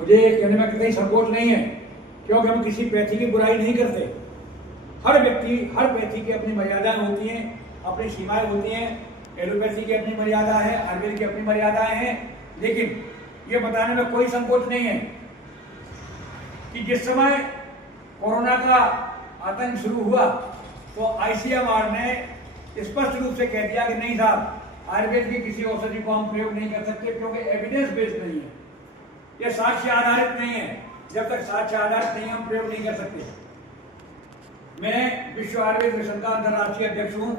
मुझे कहने में कहीं संकोच नहीं है, क्योंकि हम किसी पैथी की बुराई नहीं करते। हर व्यक्ति, हर पैथी की अपनी मर्यादाएं होती हैं, अपनी सीमाएं होती हैं। एलोपैथी की अपनी मर्यादा है, आयुर्वेद की अपनी मर्यादाएं हैं। लेकिन ये बताने में कोई संकोच नहीं है कि जिस समय कोरोना का आतंक शुरू हुआ तो आईसीएमआर ने स्पष्ट रूप से कह दिया कि नहीं साहब, आयुर्वेद की किसी औषधि को हम प्रयोग नहीं कर सकते, क्योंकि एविडेंस बेस्ड नहीं है, यह साक्ष्य आधारित नहीं है। जब तक साक्ष्य आधारित नहीं हम प्रयोग नहीं कर सकते। मैं विश्व आयुर्वेद मिशन का अंतर्राष्ट्रीय अध्यक्ष हूं,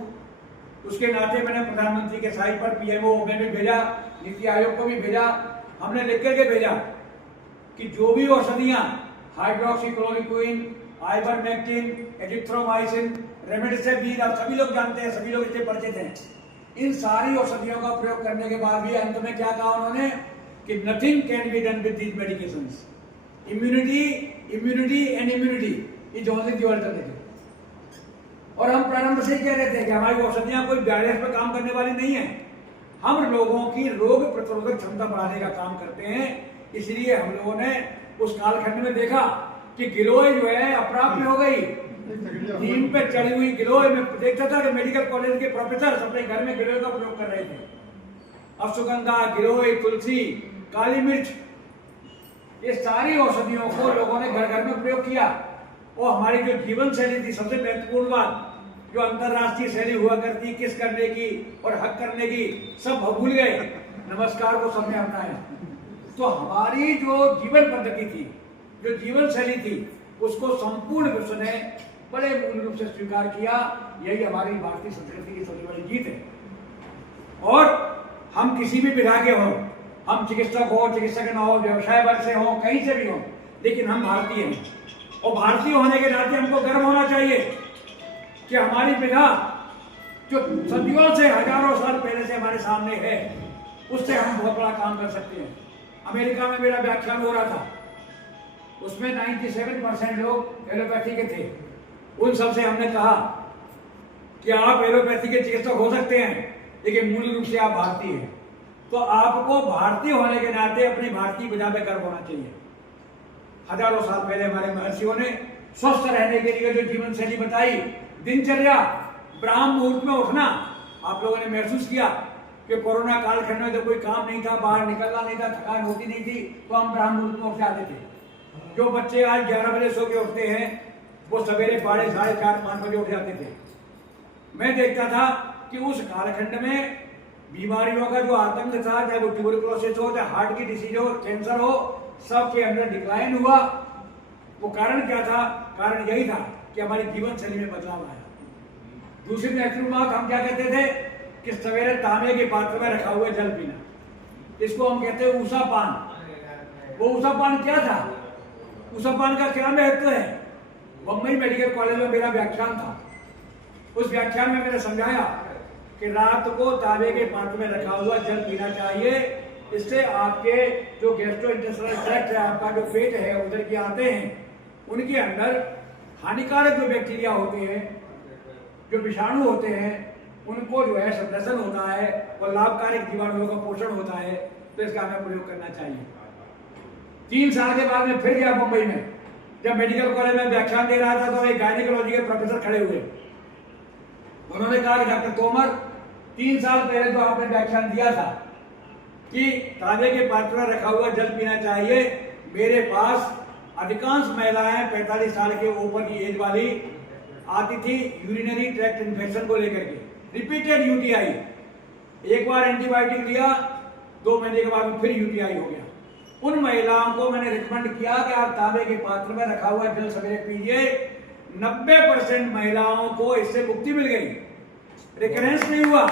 उसके नाते मैंने प्रधानमंत्री के साइट पर पीएमओ में भी भेजा, नीति आयोग को भी भेजा, हमने लिख करके भेजा कि जो भी औषधियां हाइड्रोक्सीक्लोरोक्विन, आइवरमेक्टिन, एजिथ्रोमाइसिन, रेमडेसिविर, आप सभी लोग जानते हैं, सभी लोग इससे परिचित हैं। इन सारी औषधियों का प्रयोग करने के बाद भी अंत में क्या कहा उन्होंने कि nothing can be done with these medications. Immunity and immunity is only the alternative. और हम प्रारंभ से ही कह रहे थे कि हमारी औषधियां कोई वायरस पर काम करने वाली नहीं है, हम लोगों की रोग प्रतिरोधक क्षमता बढ़ाने का काम करते हैं। इसलिए हम लोगों ने उस कालखंड में देखा कि गिलोय जो है अप्राप्य हो गई, नीम पे चढ़ी हुई गिलोय में देखता था कि मेडिकल कॉलेज के प्रोफेसर अपने घर में गिलोय का प्रयोग कर रहे थे। अश्वगंधा, गिलोय, तुलसी, काली मिर्च, ये सारी औषधियों को लोगों ने घर घर में प्रयोग किया। और हमारी जो जीवन शैली थी, सबसे महत्वपूर्ण बात, जो अंतरराष्ट्रीय शैली हुआ करती, किस करने की और हक करने की, सब भूल गए, नमस्कार को सबने अपनाया। तो हमारी जो जीवन पद्धति थी, जो जीवन शैली थी, उसको संपूर्ण विश्व ने बड़े मूल रूप से स्वीकार किया। यही हमारी भारतीय संस्कृति की सबसे बड़ी जीत है। और हम किसी भी विधा के हों, हम चिकित्सक हो, चिकित्सक न हो, व्यवसाय वर्ग से हो, कहीं से भी हो, लेकिन हम भारतीय हैं। और भारतीय होने के नाते हमको गर्व होना चाहिए कि हमारी विधा जो सदियों से, हजारों साल पहले से हमारे सामने है, उससे हम बहुत बड़ा काम कर सकते हैं। अमेरिका में मेरा व्याख्यान हो रहा था, उसमें 97% लोग एलोपैथी के थे। उन सबसे हमने कहा कि आप एलोपैथी के चिकित्सक हो सकते हैं, लेकिन मूल रूप से आप भारतीय हैं। तो आपको भारतीय होने के नाते अपनी भारतीय विधा पे गर्व होना चाहिए। हजारों साल पहले हमारे महर्षियों ने स्वस्थ रहने के लिए जो जीवन शैली बताई, दिनचर्या, ब्राह्म मुहूर्त में उठना। आप लोगों ने महसूस किया कि कोरोना कालखंड में तो कोई काम नहीं था, बाहर निकलना नहीं था, थकान होती नहीं थी, तो हम ब्राह्म मुहूर्त में उठ जाते थे। जो बच्चे आज 11 बजे सो के उठते हैं, वो सवेरे 4:30, 5 बजे उठ जाते थे। मैं देखता था कि उस कालखंड में बीमारियों का जो आतंक था, चाहे वो ट्यूबरकुलोसिस हो, चाहे हार्ट की डिसीज हो, कैंसर हो, सबके अंदर डिक्लाइन हुआ। वो कारण क्या था? कारण यही था कि हमारी जीवन शैली में बदलाव आया। दूसरी महत्वपूर्ण बात, हम क्या कहते थे कि सवेरे तांबे के पात्र में रखा हुआ जल पीना, इसको हम कहते हैं ऊषा पान। वो ऊषा पान क्या था? ऊषा पान का क्या महत्व है? बम्बई मेडिकल कॉलेज में मेरा व्याख्यान था। उस व्याख्यान में मैंने समझाया कि रात को तांबे के पात्र में रखा हुआ जल पीना चाहिए। इससे आपके जो गैस्ट्रोइंटेस्टाइनल ट्रैक्ट है, आपका जो पेट है, उधर के आते हैं, उनके अंदर हानिकारक जो बैक्टीरिया होते हैं, जो विषाणु होते हैं, उनको जो है सप्रेशन होता है और लाभकारी जीवाणुओं का पोषण होता है। तो इसका हमें प्रयोग करना चाहिए। 3 साल के बाद में फिर गया मुंबई में, जब मेडिकल कॉलेज में व्याख्यान दे रहा था तो एक गायनिकोलॉजी के प्रोफेसर खड़े हुए। उन्होंने कहा कि डॉक्टर तोमर, 3 साल पहले तो आपने व्याख्यान दिया था कि तांबे के पात्र में रखा हुआ जल पीना चाहिए। मेरे पास अधिकांश महिलाएं 45 साल के ऊपर की एज वाली आती थी यूरिनरी ट्रैक्ट इन्फेक्शन को लेकर के, रिपीटेड यूटीआई। एक बार एंटीबायोटिक लिया, 2 महीने के बाद फिर यूटीआई हो गया। उन महिलाओं को मैंने रिकमेंड किया कि आप तांबे के पात्र में रखा हुआ जल सवेरे पीजिए। 90% महिलाओं को इससे मुक्ति मिल गई, रिकरेंस नहीं हुआ।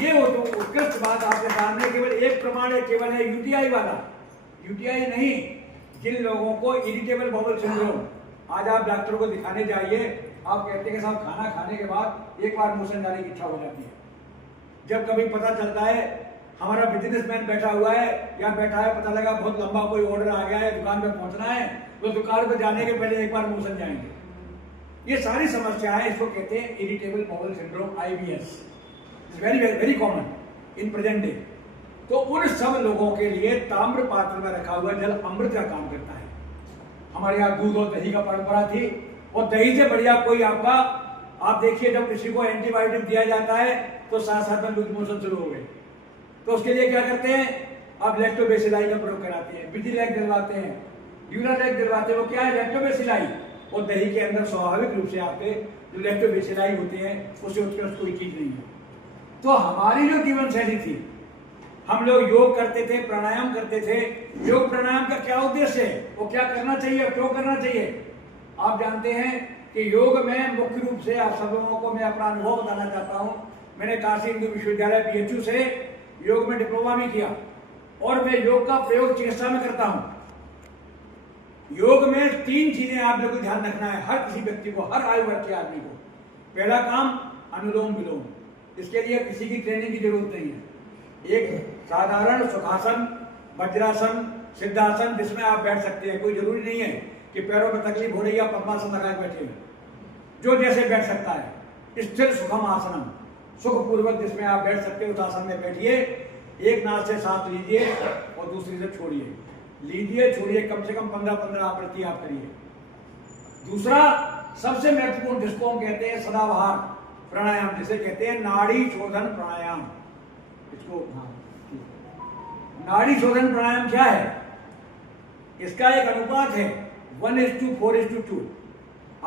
ये वो तो उत्कृष्ट बात आपके सामने केवल एक प्रमाण है, केवल है यूटीआई वाला। यूटीआई नहीं, जिन लोगों को इरिटेबल बाउल सिंड्रोम, आज आप डॉक्टर को दिखाने जाइए, आप कहते हैं कि साहब खाना खाने के बाद एक बार मोशन जाने की इच्छा हो जाती है। जब कभी पता चलता है हमारा बिजनेसमैन बैठा हुआ है या बैठा है, पता लगा बहुत लंबा कोई ऑर्डर आ गया है, दुकान पे पहुंचना है, तो दुकान पे जाने के पहले एक बार मोशन जाएंगे। ये सारी समस्याएं, इसको कहते हैं irritable bowel syndrome, IBS। Very very very common in present day. तो उन सब लोगों के लिए ताम्र पात्र में रखा हुआ जल अमृत का काम करता है। हमारे यहाँ दूध और दही का परंपरा थी, और दही से बढ़िया कोई आपका, आप देखिए जब किसी को एंटीबायोटिक दिया जाता है तो साथ साथ में लूज मोशन शुरू हो गए, तो उसके लिए क्या करते हैं, आप लैक्टोबैसिलाई का प्रयोग कराते हैं, विजिलैक दिलवाते हैं, यूरालैक दिलवाते हैं। वो क्या है, लैक्टोबैसिलाई, और दही के अंदर स्वाभाविक रूप से आपके जो लैक्टोबैसिलाई होते हैं उससे उत्कृष्ट कोई चीज नहीं है। तो हमारी जो जीवन शैली थी, हम लोग योग करते थे, प्राणायाम करते थे। योग प्राणायाम का क्या उद्देश्य है, वो क्या करना चाहिए, क्यों करना चाहिए, आप जानते हैं कि योग में मुख्य रूप से आप सब लोगों को मैं अपना अनुभव बताना चाहता हूं। मैंने काशी हिंदू विश्वविद्यालय PHU से योग में डिप्लोमा भी किया, और मैं योग का प्रयोग चिकित्सा में करता हूं। योग में 3 चीजें आप लोगों को ध्यान रखना है, हर किसी व्यक्ति को, हर आयु वर्ग के आदमी को। पहला काम अनुलोम विलोम, इसके लिए किसी की ट्रेनिंग की जरूरत नहीं है। एक साधारण सुखासन, वज्रासन, सिद्धासन जिसमें आप बैठ सकते हैं, कोई जरूरी नहीं है कि पैरों में तकलीफ हो रही है पद्मासन लगा के बैठे, जो जैसे बैठ सकता है। स्थिर सुखम आसनम, सुखपूर्वक जिसमें आप बैठ सकते हो उस आसन में बैठिए। एक नाक से सांस लीजिए और दूसरी से छोड़िए, लीजिए छोड़िए, कम से कम 15-15 आवृत्ति आप करिए। दूसरा सबसे महत्वपूर्ण जिसको हम कहते हैं सदाबहार प्राणायाम, जिसे कहते हैं नाड़ी शोधन प्राणायाम। इसको नाड़ी शोधन प्राणायाम क्या है, इसका एक अनुपात है 1:4:2।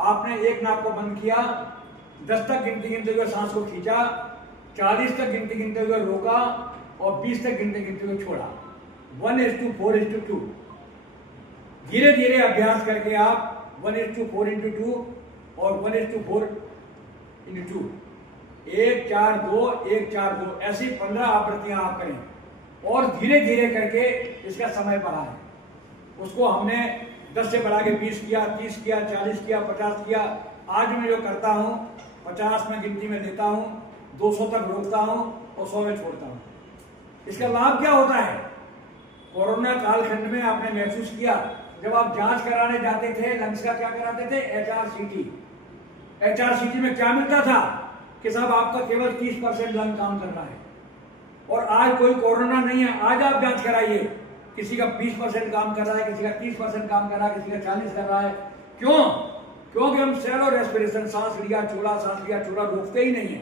आपने एक नाक को बंद किया, 10 तक गिनते हुए सांस को खींचा, 40 तक गिनते हुए रोका, और 20 तक गिनते हुए छोड़ा। 1:4:2। धीरे धीरे अभ्यास करके आप 1:4:2 और 1:4:2, 1-4-2, 1-4-2, ऐसी 15 आवृत्तियां आप करें, और धीरे धीरे करके इसका समय बढ़ाएं। उसको हमने 10 से बढ़ा के 20 किया, 30 किया, 40 किया, 50 किया। आज मैं जो करता हूं 50 में गिनती में देता हूं, 200 तक रोकता हूं और 100 में छोड़ता हूं। इसका लाभ क्या होता है, कोरोना कालखंड में आपने महसूस किया, जब आप जांच कराने जाते थे, लंग्स का क्या कराते थे, HRCT में क्या मिलता था कि साहब आपका केवल 30% लंग काम कर रहा है। और आज कोई कोरोना नहीं है, आज आप जांच कराइए, किसी का 20% काम कर रहा है, किसी का 30% काम कर रहा है, किसी का 40 कर रहा है। क्यों, क्योंकि हम शैलो रेस्पिरेशन, सांस लिया छोड़ा, सांस लिया छोड़ा, रोकते ही नहीं है।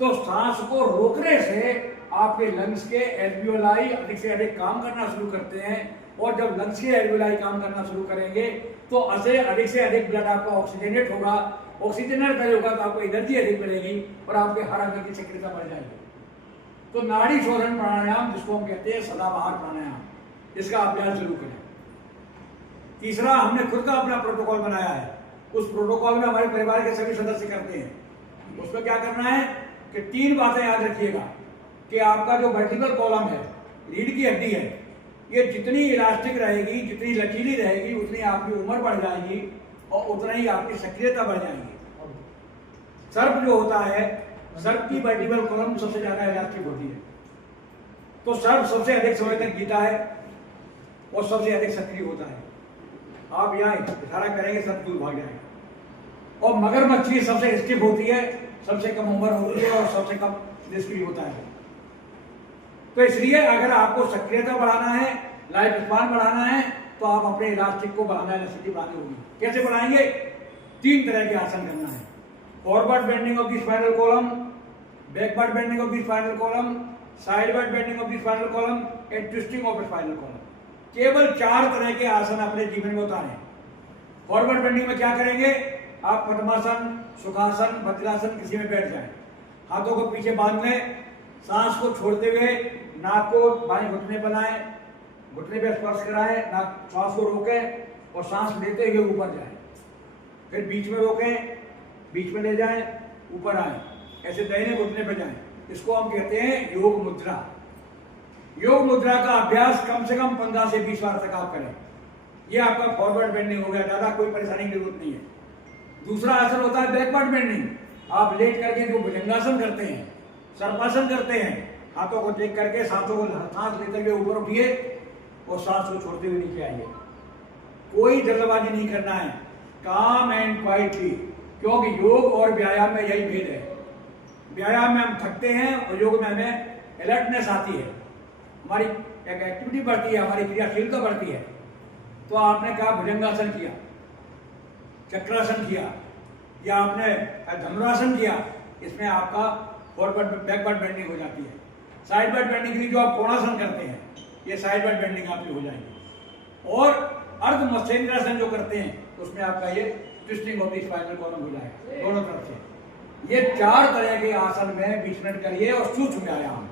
तो सांस को रोकने से आपके लंग्स के एल्वियोलाई अधिक से अधिक काम करना शुरू करते हैं, और जब लंग्स के एल्वियोलाई काम करना शुरू करेंगे तो अधिक से अधिक ब्लड आपका ऑक्सीजनेट होगा, ऑक्सीजनेट होगा तो आपको एनर्जी अधिक मिलेगी और आपके हर अंग की सक्रियता बढ़ जाएगी। तो नाड़ी शोधन प्राणायाम जिसको हम कहते हैं सदाबहार प्राणायाम, इसका अभ्यास जरूर करें। तीसरा, हमने खुद का अपना प्रोटोकॉल बनाया है, उस प्रोटोकॉल में हमारे परिवार के सभी सदस्य करते हैं। उसमें क्या करना है कि 3 बातें याद रखिएगा कि आपका जो वर्टिकल कॉलम है, रीढ़ की हड्डी है, ये जितनी इलास्टिक रहेगी, जितनी लचीली रहेगी, उतनी आपकी उम्र बढ़ जाएगी और उतना ही आपकी सक्रियता बढ़ जाएगी। सर्प जो होता है, सर्प की वर्टिकल कॉलम सबसे ज्यादा इलास्टिक होती है, तो सर्प सबसे अधिक समय तक जीता है और सबसे अधिक सक्रिय होता है। आप यहाँ इशारा करेंगे सब दूर भाग जाएगा। और मगरमच्छी सबसे स्टिफ होती है, सबसे कम उम्र होती है और सबसे कम निष्क्रिय होता है। तो इसलिए अगर आपको सक्रियता बढ़ाना है, लाइफ स्पान बढ़ाना है, तो आप अपने इलास्टिक को बढ़ाना है, इलास्टिसिटी बढ़ानी होगी। कैसे बढ़ाएंगे, 3 तरह के आसन करना है। Forward bending of the spinal column, backward bending of the spinal column, sideward bending of the spinal column and twisting of spinal column. केवल 4 तरह के आसन अपने जीवन में उतारें। फॉरवर्ड बेंडिंग में क्या करेंगे, आप पद्मासन, सुखासन, वज्रासन किसी में बैठ जाएं, हाथों को पीछे बांध लें, सांस को छोड़ते हुए नाक को बाएं घुटने बनाएं, घुटने पे स्पर्श कराएं, नाक सांस को रोकें और सांस लेते हुए ऊपर जाएं, फिर बीच में रोकें, बीच में ले जाएं, ऊपर आए, ऐसे दाहिने घुटने पे जाएं। इसको हम कहते हैं योग मुद्रा। योग मुद्रा का अभ्यास कम से कम 15 से 20 बार तक आप करें। ये आपका फॉरवर्ड बेंडिंग हो गया, ज्यादा कोई परेशानी की जरूरत नहीं है। दूसरा आसन होता है बैकवर्ड बेंडिंग। आप लेट करके जो भुजंगासन करते हैं, सर्पासन करते हैं, हाथों को टेक करके सांसों को सांस लेते हुए ऊपर उठिए और सांस को छोड़ते हुए नीचे आइए। कोई जल्दबाजी नहीं करना है, काम एंड क्वाइटली, क्योंकि योग और व्यायाम में यही भेद है। व्यायाम में हम थकते हैं और योग में हमें अलर्टनेस आती है। हमारी एक एक्टिविटी बढ़ती है, हमारी क्रियाशीलता बढ़ती है। तो आपने कहा भुजंगासन किया, चक्रासन किया, या आपने धनुरासन किया, इसमें आपका फॉरवर्ड बैकवर्ड बेंडिंग हो जाती है। साइडवर्ड बेंडिंग के लिए जो आप कोणासन करते हैं, ये साइडवर्ड बेंडिंग आपकी हो जाएगी। और अर्ध मत्स्येंद्रासन जो करते हैं, उसमें आपका ये ट्विस्टिंग होती है, स्पाइनल कॉलम हो जाएगा दोनों तरफ से। ये 4 तरह के आसन में 20 मिनट करिए। और सूक्ष्म व्यायाम,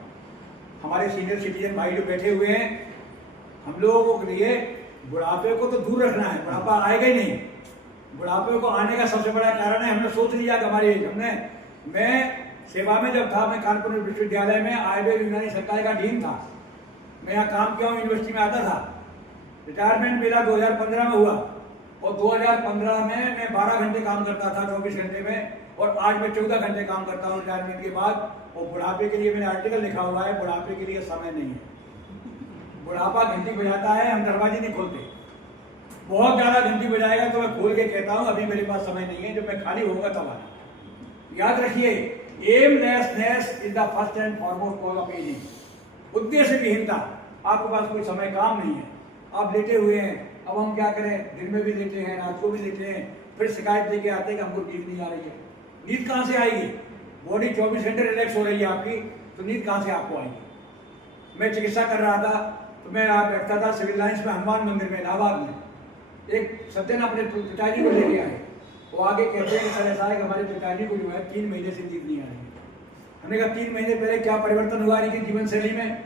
हमारे सीनियर सिटीजन भाई जो बैठे हुए हैं, हम लोगों के लिए बुढ़ापे को तो दूर रखना है, बुढ़ापा आएगा ही नहीं। बुढ़ापे को आने का सबसे बड़ा कारण है, हमने सोच लिया कि हमारी मैं सेवा में जब था, मैं कानपुर विश्वविद्यालय में आयुर्वेद यूनानी संकाय का डीन था। मैं यहाँ काम किया हूँ, यूनिवर्सिटी में आता था। रिटायरमेंट मेरा 2015 में हुआ, और 2015 में मैं 12 घंटे काम करता था 24 घंटे में, और आज मैं 14 घंटे काम करता हूँ रिटायरमेंट के बाद। और बुढ़ापे के लिए मैंने आर्टिकल लिखा हुआ है, बुढ़ापे के लिए समय नहीं है। बुढ़ापा घंटी बजाता है, हम दरवाजे नहीं खोलते। बहुत ज्यादा घंटी बजाएगा तो मैं खोल के कहता हूँ अभी मेरे पास समय नहीं है, जब मैं खाली होगा तब आना। याद रखिए, aimlessness is the first and foremost cause of ageing. उद्देश्य विहीनता, आपके पास कोई समय काम नहीं है, आप लेटे हुए हैं। अब हम क्या करें, दिन में भी लेटे हैं, रात को भी लेटे हैं, फिर शिकायत लेके आते हैं कि हमको नींद नहीं आ रही है। नींद कहाँ से आएगी? बॉडी 24 घंटे रिलैक्स हो रही है आपकी, तो नींद कहाँ से आपको आएगी? मैं चिकित्सा कर रहा था, तो मैं आप बैठता था सिविल लाइन्स में, हनुमान मंदिर में इलाहाबाद में। एक सज्जन अपने पिताजी को लेके आए, वो आगे कहते हैं सर ऐसा है कि हमारे पिताजी को जो है 3 महीने से नींद नहीं आ रही है। हमने कहा 3 महीने पहले क्या परिवर्तन हुआ इनकी जीवन शैली में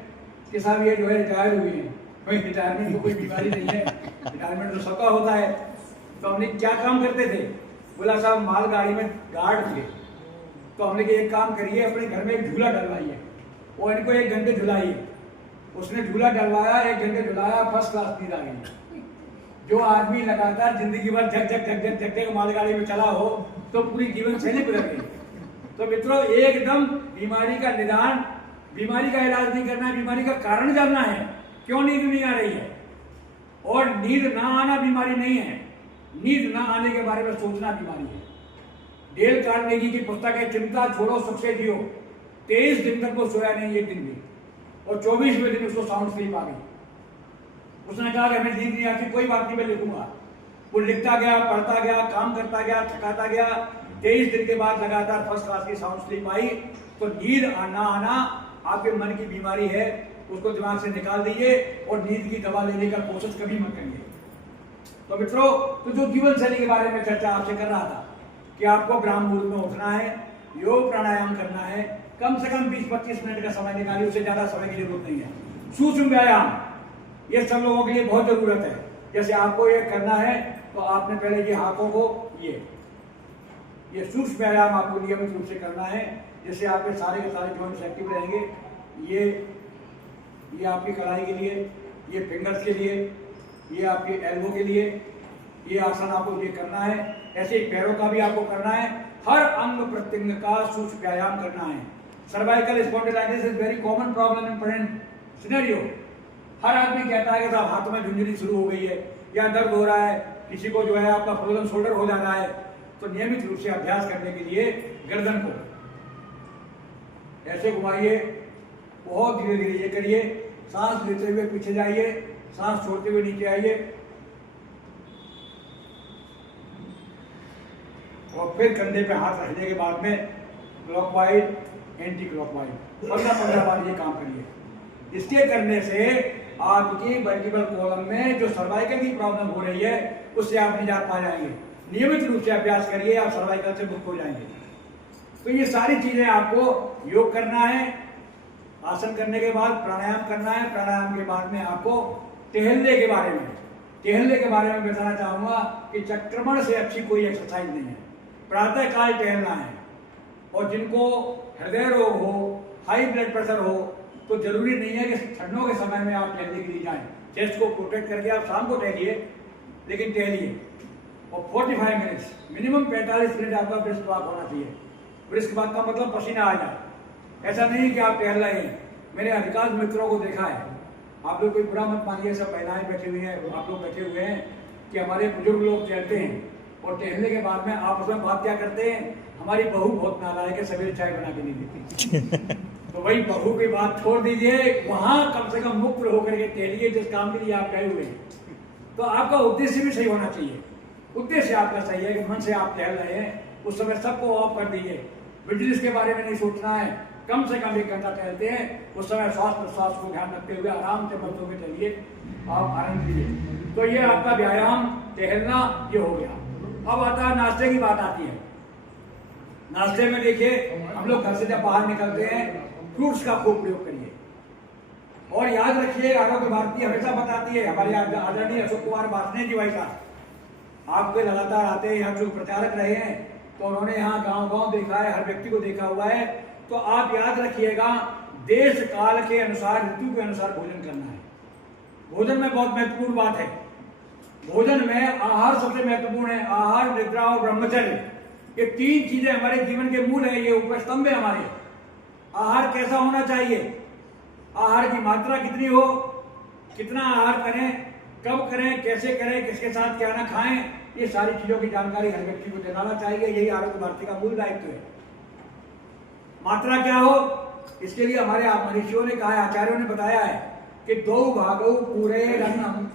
कि साहब ये जो है रिटायर हुए हैं। भाई रिटायरमेंट को कोई बीमारी नहीं है, रिटायरमेंट तो सबका होता है। तो हमने क्या काम करते थे? बोला साहब मालगाड़ी में गार्ड थे, तो हमने कहा एक काम करिए, अपने घर में एक झूला डलवाइए और इनको 1 घंटे झुलाइए। उसने झूला डलवाया, 1 घंटे झुलाया, फर्स्ट क्लास नींद आ गई। जो आदमी लगातार जिंदगी भर झक झक झक झक झक मालगाड़ी में चला हो तो पूरी जीवन शैली बदल गई। तो मित्रों, एकदम बीमारी का निदान, बीमारी का इलाज नहीं करना है, बीमारी का कारण जानना है, क्यों नींद नहीं आ रही है। और नींद ना आना बीमारी नहीं है, नींद ना आने के बारे में सोचना बीमारी है। डेल कार्नेगी की पुस्तक है चिंता छोड़ो सुख से जियो। 23 दिन तक वो सोया नहीं एक दिन भी, और 24वें दिन उसको साउंड स्लीप आ गई। उसने कहा कि हमें नींद नहीं आती, कोई बात नहीं मैं लिखूंगा। वो लिखता गया, पढ़ता गया, काम करता गया, थकाता गया। 23 दिन के बाद लगातार फर्स्ट क्लास की साउंड स्लीप आई। तो नींद ना आना आपके मन की बीमारी है, उसको दिमाग से निकाल दीजिए और नींद की दवा लेने का कोशिश कभी मत करिए। तो मित्रों, तो जो जीवन शैली के बारे में चर्चा आपसे कर रहा था कि आपको ब्राह्म मुहूर्त में उठना है, योग प्राणायाम करना है, कम से कम 20-25 मिनट का समय निकालिए, उससे ज्यादा समय की जरूरत नहीं है। सूक्ष्म व्यायाम ये सब लोगों के लिए बहुत जरूरत है। जैसे आपको ये करना है तो आपने पहले ये हाथों को ये सूक्ष्म व्यायाम आपको नियमित रूप से करना है, जिससे आपके सारे के सारे जॉइंट्स एक्टिव रहेंगे। ये आपकी कलाई के लिए, ये फिंगर्स के लिए, ये आपके एल्बो के लिए, ये आसन आपको ये करना है। ऐसे ही पैरों का भी आपको करना है। हर अंग प्रत्यंग का सूक्ष्म व्यायाम करना है। Cervical spondylitis is very common problem in present scenario. हर आदमी कहता है कि साहब हाथों में झुंझुनी शुरू हो गई है या दर्द हो रहा है, किसी को जो है आपका फ्रोजन शोल्डर हो जा रहा है। तो नियमित रूप से अभ्यास करने के लिए गर्दन को ऐसे घुमाइए, बहुत धीरे धीरे ये करिए। सांस लेते हुए पीछे जाइए, सांस छोड़ते हुए नीचे आइए, और फिर कंधे पे हाथ रखने के बाद में क्लॉकवाइज एंटी क्लॉकवाइज 15-15 बार ये काम करिए। इसके करने से आपकी वर्टिब्रल कॉलम में जो सर्वाइकल की प्रॉब्लम हो रही है उससे आप निजात पा जाएंगे। नियमित रूप से अभ्यास करिए, आप सर्वाइकल से मुक्त हो जाएंगे। तो ये सारी चीजें आपको योग करना है, आसन करने के बाद प्राणायाम करना है, प्राणायाम के बाद में आपको टहलने के बारे में बताना चाहूंगा कि चक्रमण से अच्छी कोई एक्सरसाइज नहीं है। प्रातः काल टहलना है। और जिनको हृदय रोग हो, हाई ब्लड प्रेशर हो, तो जरूरी नहीं है कि ठंडों के समय में आप टहलने के लिए जाएं। चेस्ट को प्रोटेक्ट करके आप शाम को टहलिए, लेकिन टहलिए। और 45 मिनट्स मिनिमम 45 मिनट आपका ब्रिस्क वॉक होना चाहिए। ब्रिस्क वॉक का मतलब पसीना आ जाए। ऐसा नहीं कि आप टहल रहे हैं। मैंने अधिकांश मित्रों को देखा है, आप लोग कोई बुरा मत मानिए, सब महिलाएं बैठी हुई हैं, आप लोग बैठे हुए हैं, कि हमारे बुजुर्ग लोग टहलते हैं और टहलने के बाद में आपस में बात क्या करते हैं, हमारी बहू बहुत नालायक है, सवेरे चाय बना के नहीं देती। तो तो वही बहू की बात छोड़ दीजिए, वहां कम से कम मुक्त होकर के टहलिए जिस काम के लिए आप गए हुए हैं। तो आपका उद्देश्य भी सही होना चाहिए। उद्देश्य आपका सही है कि मन से आप टहल रहे हैं, उस समय सबको ऑफ कर दीजिए। बिजनेस के बारे में नहीं सोचना है, कम से कम 1 घंटा टहलते हैं, उस समय श्वास प्रश्वास को ध्यान रखते हुए आराम से मस्त होकर चलिए, आप आनंद लीजिए। तो ये आपका व्यायाम टहलना ये हो गया। अब आता है नाश्ते की बात आती है। नाश्ते में देखिए, हम लोग घर से जब बाहर निकलते हैं फ्रूट्स का खूब प्रयोग करिए। और याद रखिए, आरोग्य भारती हमेशा बताती है, हमारे आदरणीय अशोक कुमार वासने जी भाई साहब आपके लगातार आते हैं, यहाँ जो प्रचारक रहे हैं, तो उन्होंने यहाँ गांव-गांव देखा है, हर व्यक्ति को देखा हुआ है। तो आप याद रखिएगा, देश काल के अनुसार, ऋतु के अनुसार भोजन करना है। भोजन में बहुत महत्वपूर्ण बात है। भोजन में आहार सबसे महत्वपूर्ण है। आहार, निद्रा और ब्रह्मचर्य, ये 3 चीजें हमारे जीवन के मूल है, ये उपस्तंभ है हमारे। आहार कैसा होना चाहिए, आहार की मात्रा कितनी हो, कितना आहार करें, कब करें, कैसे करें, किसके साथ क्या ना खाएं, ये सारी चीजों की जानकारी हर व्यक्ति को दिलाना चाहिए। यही आरोग्य भारती का मूल दायित्व है। मात्रा क्या हो, इसके लिए हमारे मनीषियों ने कहा है, आचार्यों ने बताया है कि 2 भागौ पूरे अन्नम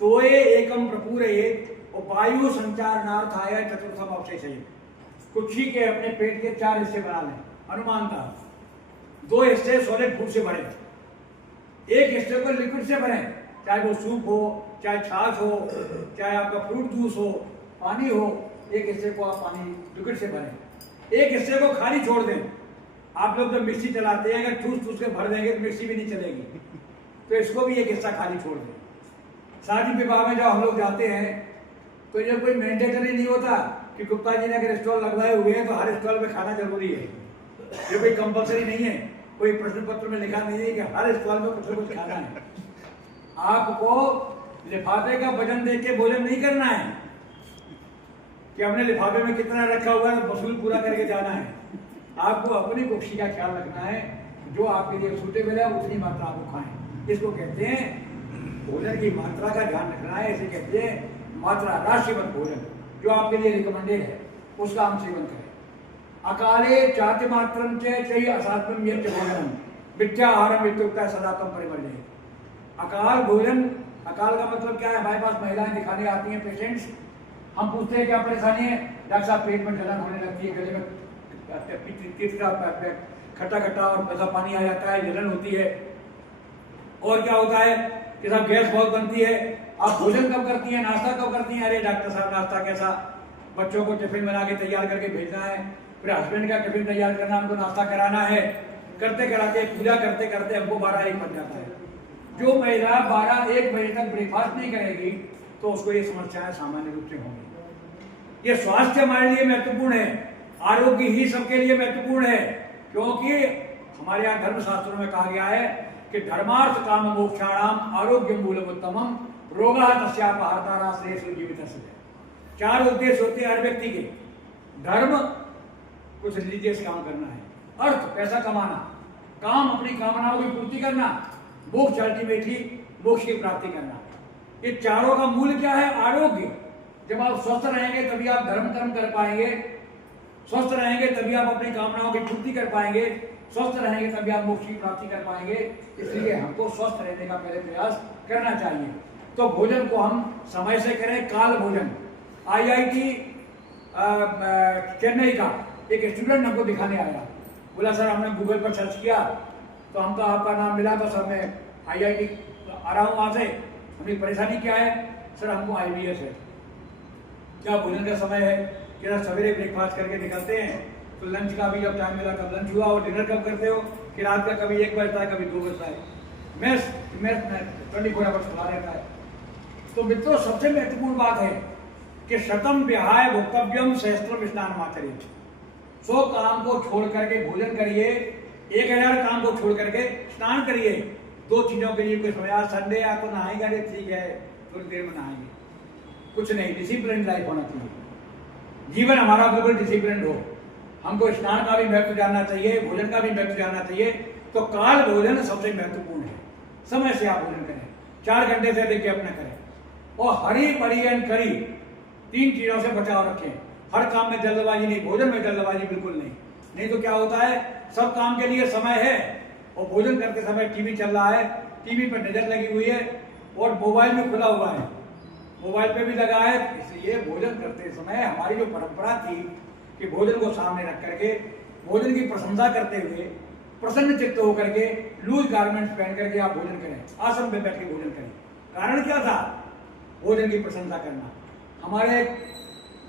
तोये एकम प्रपूरयेत और वायु संचारणार्थाय चतुर्थम अवशेषयेत। कुछ ही के अपने पेट के 4 हिस्से बना लें, अनुमान था। 2 हिस्से सॉलिड फूड से भरे, 1 हिस्से को लिक्विड से भरें, चाहे वो सूप हो, चाहे छाछ हो, चाहे आपका फ्रूट जूस हो, पानी हो। 1 हिस्से को आप पानी लिक्विड से भरें, 1 हिस्से को खाली छोड़ दें। आप लोग जब मिक्सी चलाते हैं, अगर ठूस के भर देंगे तो मिक्सी भी नहीं चलेगी, तो इसको भी 1 हिस्सा खाली छोड़ दें। शादी विवाह में जब हम लोग जाते हैं तो ये कोई मैंडेटरी नहीं होता कि गुप्ता जी ने अगर स्टॉल लगवाए हुए हैं तो हर स्टॉल में खाना जरूरी है। ये कोई कंपलसरी नहीं है, कोई प्रश्न पत्र में लिखा नहीं है कि हर स्टॉल में कुछ न कुछ खाना है। आपको लिफाफे का वजन देख के भोजन नहीं करना है कि हमने लिफाफे में कितना रखा हुआ है, वसूल पूरा करके जाना है। आपको अपनी कुक्षी का ख्याल रखना है, जो आपके लिए सूटेबल है उतनी मात्रा आपको खाएं। इसको कहते हैं भोजन की मात्रा का ध्यान रखना है। इसे कहते हैं मात्रा राशिवत भोजन, जो आपके लिए रिकमेंडेड है उसका हम सेवन करें। अकाले चाति मात्रम चाहिए असात्मम यज्ञ भोजन मिथ्याहारम इत्युक्तः सदा कम परिवर्तन। अकाल भोजन, अकाल का मतलब क्या है? हमारे पास महिलाएं दिखाने आती हैं पेशेंट्स, हम पूछते हैं क्या परेशानी है? डॉक्टर साहब पेट में जलन होने लगती है, गले में खट्टा खट्टा और पैसा पानी आ जाता है, जलन होती है। और क्या होता है कि साहब गैस बहुत बनती है। आप भोजन कब करती हैं, नाश्ता कब करती हैं? अरे डॉक्टर साहब नाश्ता कैसा, बच्चों को टिफिन बना के तैयार करके भेजना है, फिर हस्बैंड का टिफिन तैयार करना, उनको नाश्ता कराना है, करते कराते पूजा करते करते हमको 12-1 बज जाता है। जो महिला 12-1 बजे तक ब्रेकफास्ट नहीं करेगी तो उसको ये समस्याएं सामान्य रूप से होंगी। ये स्वास्थ्य हमारे लिए महत्वपूर्ण है, आरोग्य ही सबके लिए महत्वपूर्ण है, क्योंकि हमारे यहाँ धर्मशास्त्रों में कहा गया है कि धर्मार्थ काम मोक्षाणाम आरोग्य मूलम उत्तमम रोगा तस्यापहर्तारा श्रेष्ठ जीवितस्य। 4 उद्देश्य होते हैं हर व्यक्ति के। धर्म, कुछ रिलीजियस काम करना है, अर्थ पैसा कमाना, काम अपनी कामनाओं की पूर्ति करना, मोक्ष अल्टीमेटली मोक्ष की प्राप्ति करना। ये चारों का मूल क्या है? आरोग्य। जब आप स्वस्थ रहेंगे तभी आप धर्म कर्म कर पाएंगे, स्वस्थ रहेंगे तभी आप अपनी कामनाओं की पूर्ति कर पाएंगे, स्वस्थ रहेंगे तभी आप मोक्ष की प्राप्ति कर पाएंगे। इसलिए हमको स्वस्थ रहने का पहले प्रयास करना चाहिए। तो भोजन को हम समय से करें, काल भोजन। IIT चेन्नई का एक स्टूडेंट हमको दिखाने आया, बोला सर हमने गूगल पर सर्च किया तो हमको आपका नाम मिला, तो सर मैं IIT आ रहा हूँ वहाँ से, हमें परेशानी क्या है? सर हमको IBS है। क्या भोजन का समय है? कि सवेरे ब्रेकफास्ट करके निकलते हैं तो लंच का भी जब टाइम मिला तब लंच हुआ, और डिनर कब करते हो? कि रात का कभी 1 बजता है, कभी 2 बजता है। मेस 24 आवर्स खुला रहता है। तो मित्रों, सबसे महत्वपूर्ण बात है कि शतम विहाय भोक्तव्यम सहस्त्रम स्नान माचरेत। 100 काम को छोड़ करके भोजन करिए, 1000 काम को छोड़ करके स्नान करिए। 2 चीजों के लिए कोई समय, आज संडे है तो नहाएंगे, अरे ठीक है थोड़ी देर में नहाएंगे, कुछ नहीं। डिसिप्लिन लाइफ होना चाहिए, जीवन हमारा बिल्कुल डिसिप्लिन हो। हमको स्नान का भी महत्व जानना चाहिए, भोजन का भी महत्व जानना चाहिए। तो काल भोजन सबसे महत्वपूर्ण है। समय से आप भोजन करें, 4 घंटे से अधिक गैप न करें, और हरी बड़ी एंड करी 3 चीजों से बचाव रखें। हर काम में जल्दबाजी नहीं, भोजन में जल्दबाजी बिल्कुल नहीं। नहीं तो क्या होता है, सब काम के लिए समय है और भोजन करते समय टीवी चल रहा है, टीवी पर नजर लगी हुई है और मोबाइल भी खुला हुआ है, मोबाइल पे भी लगा है। इसलिए भोजन करते समय हमारी जो परंपरा थी कि भोजन को सामने रख करके भोजन की प्रशंसा करते हुए प्रसन्न चित्त होकर के लूज गारमेंट्स पहन करके आप भोजन करें, आसन पे बैठ के भोजन करें। कारण क्या था? भोजन की प्रशंसा करना। हमारे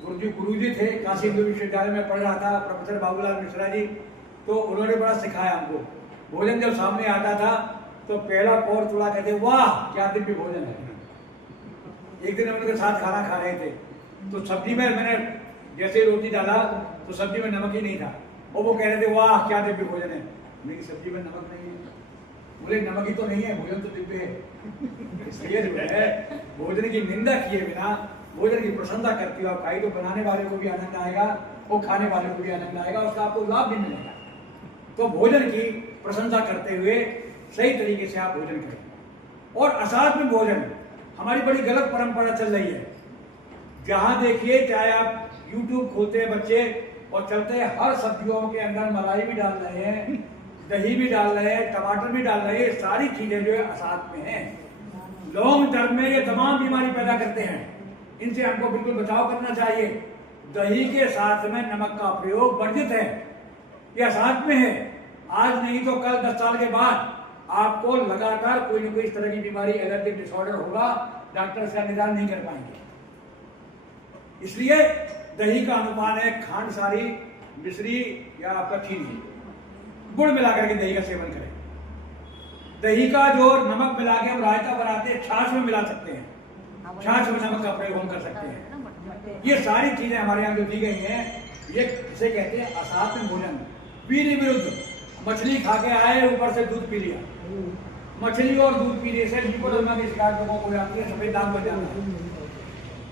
गुरुजी थे, काशी हिंदू विश्वविद्यालय में पढ़ रहा था, प्रोफेसर बाबूलाल मिश्रा जी, तो उन्होंने बड़ा सिखाया हमको। भोजन जब सामने आता था तो पहला कौर चुड़ा कहते, वाह क्या दिव्य भोजन है। एक दिन हम उनके साथ खाना खा रहे थे, तो सब्जी में मैंने जैसे रोटी डाला तो सब्जी में नमक ही नहीं था, और वो कह रहे थे वाह क्या दिव्य भोजन है। मेरी सब्जी में नमक नहीं है। बोले नमक ही तो नहीं है, भोजन तो दिव्य है। इसलिए जो है भोजन की निंदा किए बिना भोजन की प्रशंसा करती हो आप खाई, तो बनाने वाले को भी आनंद आएगा और खाने वाले को भी आनंद आएगा, उसका आपको लाभ भी मिलेगा। तो भोजन की प्रशंसा करते हुए सही तरीके से आप भोजन करें। और असाध में भोजन हमारी बड़ी गलत परंपरा चल रही है। जहां देखिए, चाहे आप YouTube खोलते हैं बच्चे और चलते हैं, हर सब्जियों के अंदर मलाई भी डाल रहे हैं, दही भी डाल रहे हैं, टमाटर भी डाल रहे हैं, सारी चीजें जो है असाध में हैं। लॉन्ग टर्म में ये तमाम बीमारी पैदा करते हैं, इनसे हमको बिल्कुल बचाव करना चाहिए। दही के साथ में नमक का प्रयोग वर्जित है, यह साथ में है। आज नहीं तो कल 10 साल के बाद आपको लगातार कोई ना कोई इस तरह की बीमारी, एलर्जिक डिसऑर्डर होगा, डॉक्टर इसका निदान नहीं कर पाएंगे। इसलिए दही का अनुमान है खांड सारी, मिश्री या आपका चीनी, गुड़ मिलाकर के दही का सेवन करें। दही का जो नमक मिला के हम रायता बनाते हैं, छाछ में मिला सकते हैं, छाछ में नमक का प्रयोग हम कर सकते हैं। ये सारी चीजें हमारे यहाँ जो दी गई हैं, ये इसे कहते हैं असाध में भोजन। पीने विरुद्ध, मछली खा के आए, ऊपर से दूध पी लिया। मछली और दूध पीने से लिपोडेमा की शिकायत लोगों को आती है, सफेद दाग बन जाता है।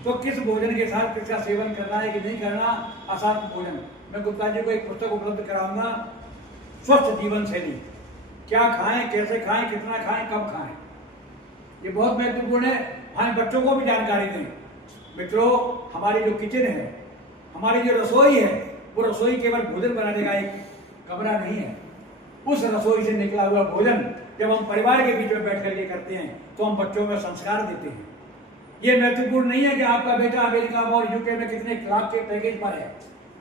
तो किस भोजन के साथ किसका सेवन करना है कि नहीं करना, असाध भोजन। मैं गुप्ता जी को एक पुस्तक उपलब्ध कराऊंगा, स्वस्थ जीवन शैली। क्या खाएं, कैसे खाएं, कितना खाएं, कब खाएं, ये बहुत महत्वपूर्ण है। हमें बच्चों को भी जानकारी दें। मित्रों, हमारी जो किचन है, हमारी जो रसोई है, वो रसोई केवल भोजन बनाने का एक कमरा नहीं है। उस रसोई से निकला हुआ भोजन जब हम परिवार के बीच में बैठ करके करते हैं, तो हम बच्चों में संस्कार देते हैं। ये महत्वपूर्ण नहीं है कि आपका बेटा अमेरिका में और यूके में कितने लाख के पैकेज पर है।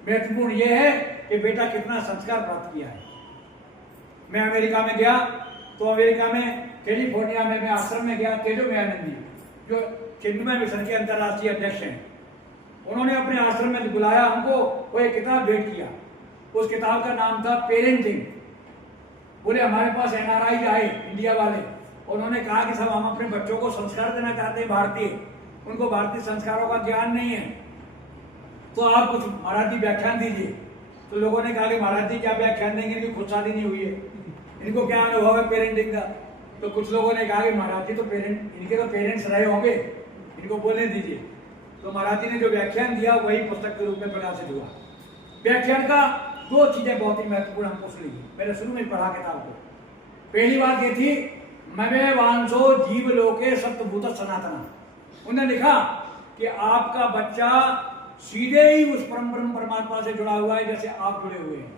महत्वपूर्ण ये है कि बेटा कितना संस्कार प्राप्त किया है। मैं अमेरिका में गया तो अमेरिका में कैलिफोर्निया में मैं आश्रम में गया, तेजोमयानंद जी जो चिन्मय मिशन के अंतर्राष्ट्रीय अध्यक्ष हैं, उन्होंने अपने आश्रम में बुलाया हमको, वो एक किताब भेंट किया। उस किताब का नाम था पेरेंटिंग। बोले हमारे पास NRI आए, इंडिया वाले, उन्होंने कहा कि सब हम अपने बच्चों को संस्कार देना चाहते हैं भारतीय, उनको भारतीय संस्कारों का ज्ञान नहीं है, तो आप कुछ मराठी व्याख्यान दीजिए। तो लोगों ने कहा कि महाराज जी क्या व्याख्यान देंगे, इनकी खुद शादी नहीं हुई है, इनको क्या अनुभव है पेरेंटिंग का। तो कुछ लोगों ने कहा कि महाराज जी तो इनके तो पेरेंट्स रहे होंगे, इनको बोलने दीजिए। तो महाराज जी ने जो व्याख्यान दिया वही पुस्तक के रूप में प्रकाशित हुआ। व्याख्यान का 2 चीजें बहुत ही महत्वपूर्ण हमको सुनी, मैंने शुरू में पढ़ा किताब को। पहली बात ये थी, ममे वांसो जीव लोके सत्यभूत सनातना। उन्होंने लिखा कि आपका बच्चा सीधे ही उस परम परमात्मा से जुड़ा हुआ है जैसे आप जुड़े हुए हैं।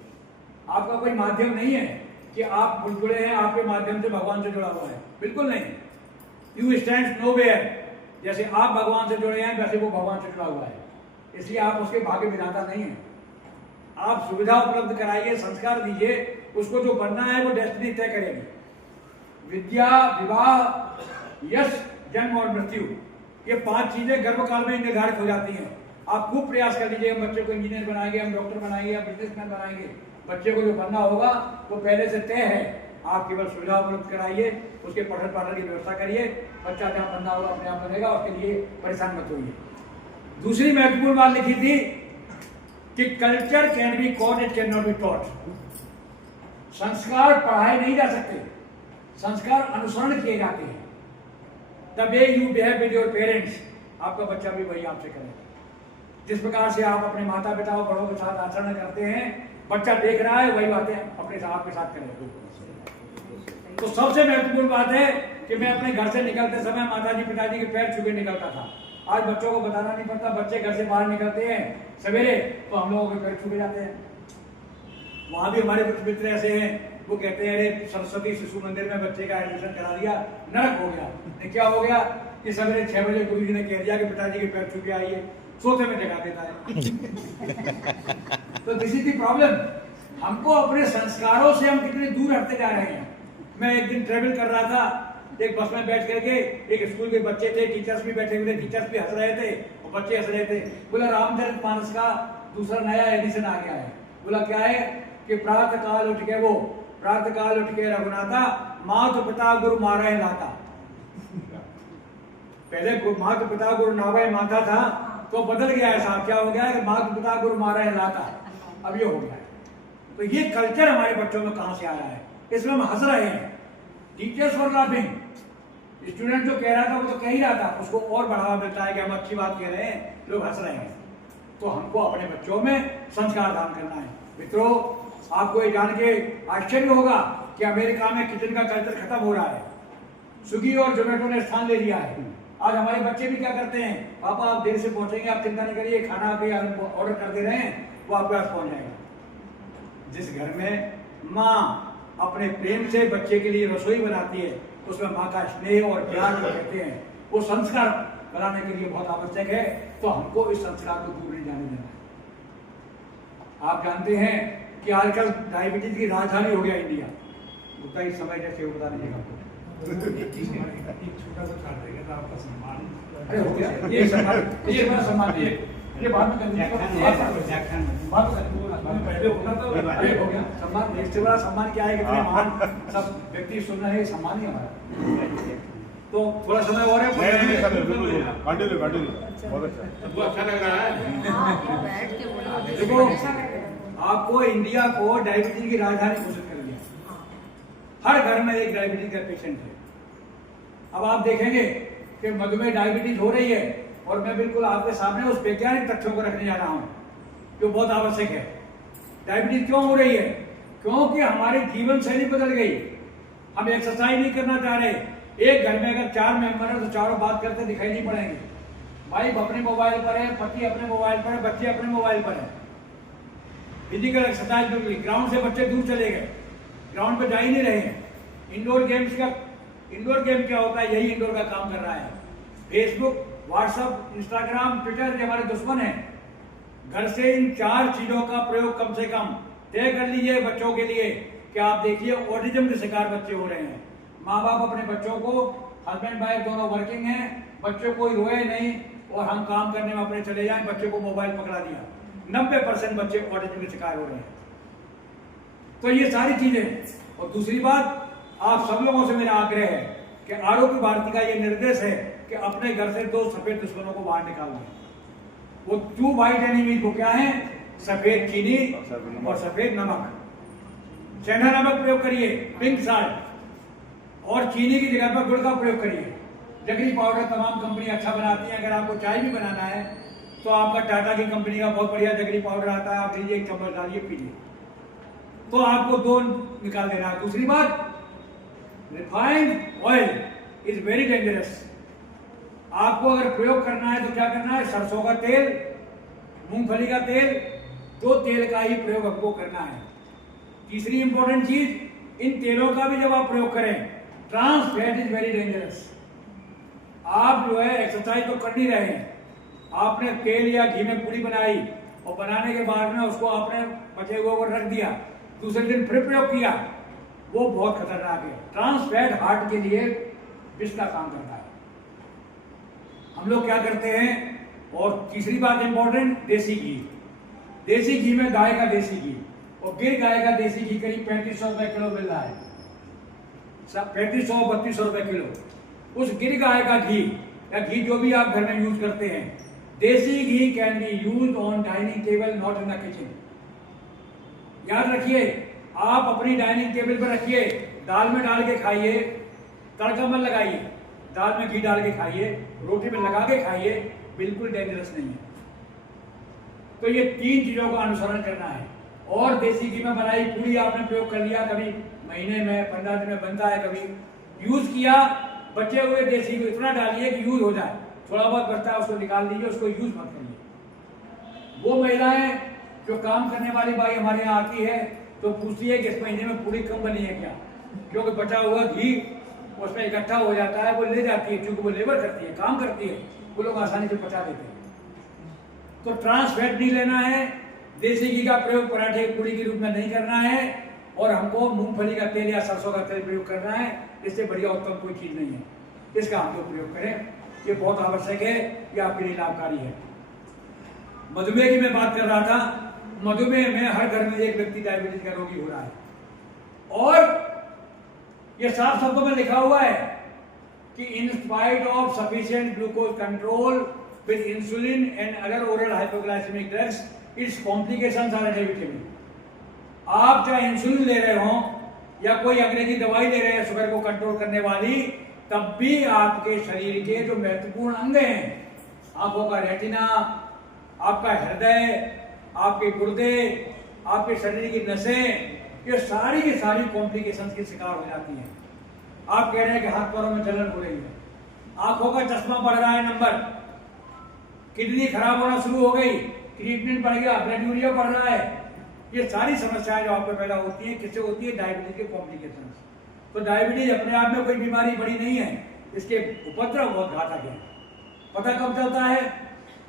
आपका कोई माध्यम नहीं है कि आप जुड़े हैं, आपके माध्यम से भगवान से जुड़ा हुआ है, बिल्कुल नहीं। यू स्टैंड नोवेयर, जैसे आप भगवान से जुड़े हैं वैसे वो भगवान से जुड़ा हुआ है। इसलिए आप उसके भाग्य विधाता नहीं है। आप सुविधा उपलब्ध कराइए, संस्कार दीजिए, उसको जो बनना है वो डेस्टिनी तय करेगी। विद्या, विवाह, यश, जन्म और मृत्यु, ये 5 चीजें गर्भकाल में निर्धारित हो जाती हैं। आप खूब प्रयास कर लीजिए, हम बच्चे को इंजीनियर बनाएंगे, हम डॉक्टर बनाएंगे या बिजनेसमैन बनाएंगे। बच्चे को जो बनना होगा वो पहले से तय है। आप केवल सुविधा उपलब्ध कराइए, उसके पठन पाठन की व्यवस्था करिए, बच्चा जहाँ बनना होगा अपने आप बनेगा, उसके लिए परेशान मत होइए। दूसरी महत्वपूर्ण बात लिखी थी कि culture can be caught, it can not be taught. संस्कार पढ़ाए नहीं जा सकते, संस्कार अनुसरण किए जाते हैं। The way you behave with your parents, आपका बच्चा भी वही आपसे करेगा। जिस प्रकार से आप अपने माता पिता और बड़ों के साथ आचरण करते हैं, बच्चा देख रहा है, वही बातें अपने आपके साथ करेगा। तो सबसे महत्वपूर्ण बात है कि मैं अपने घर से निकलते समय माताजी पिताजी के पैर छू के निकलता था। आज बच्चों को बताना नहीं पड़ता, बच्चे घर से बाहर निकलते हैं सवेरे तो हम लोगों के पैर छू के जाते हैं। वहां भी हमारे कुछ मित्र ऐसे हैं वो कहते हैं अरे सरस्वती शिशु मंदिर में बच्चे का एडमिशन करा दिया, नरक हो गया। क्या हो गया कि सवेरे 6 बजे गुरु जी ने कह दिया कि पिताजी के पैर छू के आइए, सोते में जगा देता है। तो दिस इज द प्रॉब्लम। हमको अपने संस्कारों से हम कितने दूर हटते जा रहे हैं। मैं एक दिन ट्रेवल कर रहा था, एक बस में बैठ करके, एक स्कूल के बच्चे थे, टीचर्स भी बैठे हुए थे, टीचर्स भी हंस रहे थे और बच्चे हंस रहे थे। बोला रामचरितमानस का दूसरा नया एडिशन आ गया है। बोला क्या है कि प्रातः काल उठ के रघुनाथा, माता पिता गुरु मारे लाता। पहले माता पिता गुरु नावे माता था, तो बदल गया है साहब। क्या हो गया है कि माता पिता गुरु मारे लाता, अब ये हो गया है। तो ये कल्चर हमारे बच्चों में कहां से आ रहा है, इसमें हम हंस रहे हैं। टीचर्स वर लाफिंग, स्टूडेंट जो कह रहा था वो तो कह ही रहा था, उसको और बढ़ावा मिलता है कि हम अच्छी बात कह रहे हैं, लोग हंस रहे हैं। तो हमको अपने बच्चों में संस्कार दान करना है। मित्रों, आपको ये जान के आश्चर्य होगा कि अमेरिका में किचन का कल्चर खत्म हो रहा है। स्विगी और जोमेटो ने स्थान ले लिया है। आज हमारे बच्चे भी क्या करते हैं, पापा आप देर से पहुंचेंगे, आप चिंता नहीं करिए, खाना आप ऑर्डर कर दे रहे हैं, वो आपके पास पहुंच जाएगा। जिस घर में माँ अपने प्रेम से बच्चे के लिए रसोई बनाती है, उसमें माँ का स्नेह और प्यार जो कहते हैं, वो संस्कार बनाने के लिए बहुत आवश्यक है। तो हमको इस संस्कार को दूर नहीं जाने देना है। आप जानते हैं कि आजकल डायबिटीज की राजधानी हो गया इंडिया। उसका इस समय जैसे बता दीजिएगा आपको। एक छोटा सा कार्ड रहेगा तो आपका सम्मान। अरे हो गया ये सम्मान, ये बड़ा सम्मान है। ये बात में करनी है, बात पहले होना तो अरे हो गया सम्मान। इससे बड़ा सम्मान क्या है, कितने महान सब व्यक्ति सुन रहे हैं, सम्मान ही हमारा। तो थोड़ा समय और है, कंटिन्यू बहुत अच्छा लग रहा है। देखो आपको इंडिया को डायबिटीज की राजधानी घोषित कर दिया। हर घर में एक डायबिटीज का पेशेंट है। अब आप देखेंगे कि मधुमेह डायबिटीज हो रही है, और मैं बिल्कुल आपके सामने उस वैज्ञानिक तथ्यों को रखने जा रहा हूं जो बहुत आवश्यक है। डायबिटीज क्यों हो रही है? क्योंकि हमारी जीवन शैली बदल गई। हम एक्सरसाइज नहीं करना चाह रहे। एक घर में अगर 4 मेंबर है तो चारों बात करते दिखाई नहीं पड़ेंगे। वाइफ अपने मोबाइल पर है, पति अपने मोबाइल पर है, बच्चे अपने मोबाइल पर है। फिजिकल एक्सरसाइज बिल्कुल, ग्राउंड से बच्चे दूर चले गए, ग्राउंड पे जा ही नहीं रहे हैं। इंडोर गेम क्या होता है, यही इंडोर का काम कर रहा है। फेसबुक, व्हाट्सएप, इंस्टाग्राम, ट्विटर, ये हमारे दुश्मन हैं। घर से इन 4 चीजों का प्रयोग कम से कम तय कर लीजिए बच्चों के लिए कि आप देखिए ऑटिज्म के शिकार बच्चे हो रहे हैं। माँ बाप अपने बच्चों को, हस्बैंड वाइफ दोनों वर्किंग हैं, बच्चों कोई रोए नहीं और हम काम करने में अपने चले जाएं, बच्चे को मोबाइल पकड़ा दिया। 90% बच्चे ऑटिज्म के शिकार हो रहे हैं। तो ये सारी चीजें। और दूसरी बात, आप सब लोगों से मेरा आग्रह है कि आरोग्य भारती का ये निर्देश है कि अपने घर से 2 सफेद दुश्मनों को बाहर निकाल दें। वो 2 व्हाइट एनिमीज वो क्या है? सफेद चीनी और सफेद नमक। सेंधा नमक प्रयोग करिए, पिंक साल्ट, और चीनी की जगह पर गुड़ का प्रयोग करिए। जगरी पाउडर तमाम कंपनी अच्छा बनाती है। अगर आपको चाय भी बनाना है तो आपका टाटा की कंपनी का बहुत बढ़िया जगरी पाउडर आता है, आप लीजिए, 1 चम्मच डालिए, पीजिए, तो आपको 2 निकाल देना है। दूसरी बात, refined oil is very dangerous. आपको अगर प्रयोग करना है तो क्या करना है? सरसों का तेल, मूंगफली का तेल, 2 तेल का ही प्रयोग आपको करना है। तीसरी इंपॉर्टेंट चीज, इन तेलों का भी जब आप प्रयोग करें, trans fat is very dangerous. आप जो है एक्सरसाइज तो कर नहीं रहे हैं, आपने तेल या घी में पूरी बनाई और बनाने के बाद में उसको आपने बचे हुए को रख दिया, दूसरे दिन फिर प्रयोग किया, वो बहुत खतरनाक है। ट्रांस फैट हार्ट के लिए विष का काम करता है। हम लोग क्या करते हैं? और तीसरी बात इंपॉर्टेंट, देसी घी। देसी घी में गाय का देसी घी और गिर गाय का देसी घी करीब 3500 रुपए किलो मिल रहा है। 3500-3200 रुपए किलो। उस गिर गाय का घी या घी जो भी आप घर में यूज करते हैं, desi ghee can be use on dining table, not in the kitchen. याद रखिए, आप अपनी डाइनिंग टेबल पर रखिए, दाल में डाल के खाइए, तड़का मत लगाइए, दाल में घी डाल के खाइए, रोटी में लगा के खाइए, बिल्कुल डेंजरस नहीं है। तो ये 3 चीजों का अनुसरण करना है। और देसी घी में बनाई पूरी आपने प्रयोग कर लिया, कभी महीने में 15 दिन में बनता है, कभी यूज किया, बचे हुए देसी घी इतना डालिए कि यूज हो जाए, थोड़ा बहुत बचता है उसको निकाल दीजिए, उसको यूज मत करिए। वो महिलाएं जो काम करने वाली बाई हमारे यहाँ आती है, तो पूछती है कि इस महीने में पूरी कम बनी है क्या, क्योंकि बचा हुआ घी उसमें इकट्ठा हो जाता है, वो ले जाती है, क्योंकि वो लेबर करती है, काम करती है, वो लोग आसानी से पचा देते हैं। तो ट्रांस फैट नहीं लेना है, देसी घी का प्रयोग पराठे पूरी के रूप में नहीं करना है, और हमको मूंगफली का तेल या सरसों का तेल प्रयोग करना है। इससे बढ़िया उत्तम कोई चीज नहीं है, इसका हम लोग प्रयोग करें, ये बहुत आवश्यक है, ये आपके लिए लाभकारी है। मधुमेह की मैं बात कर रहा था, मधुमेह में हर घर में एक व्यक्ति डायबिटीज का रोगी हो रहा है, और ये साफ शब्दों में लिखा हुआ है कि in spite of sufficient glucose control with insulin and other oral hypoglycemic drugs its complications are inevitable. आप चाहे इंसुलिन ले रहे हो या कोई अंग्रेजी दवाई ले रहे हैं शुगर को कंट्रोल करने वाली, तब भी आपके शरीर के जो महत्वपूर्ण अंग हैं, आंखों का रेटिना, आपका हृदय, आपके गुर्दे, आपके शरीर की नसें, ये सारी की सारी कॉम्प्लिकेशंस के शिकार हो जाती हैं। आप कह रहे हैं कि हाथ पैरों में जलन हो रही है, आंखों का चश्मा बढ़ रहा है नंबर, किडनी खराब होना शुरू हो गई, क्रिएटिनिन बढ़ गया, ब्लड यूरिया बढ़ रहा है, ये सारी समस्याएं जो आपको पैदा होती हैं, किससे होती है? डायबिटीज के कॉम्प्लिकेशंस। तो डायबिटीज अपने आप में कोई बीमारी बड़ी नहीं है, इसके उपद्रव बहुत घातक है। पता कब चलता है?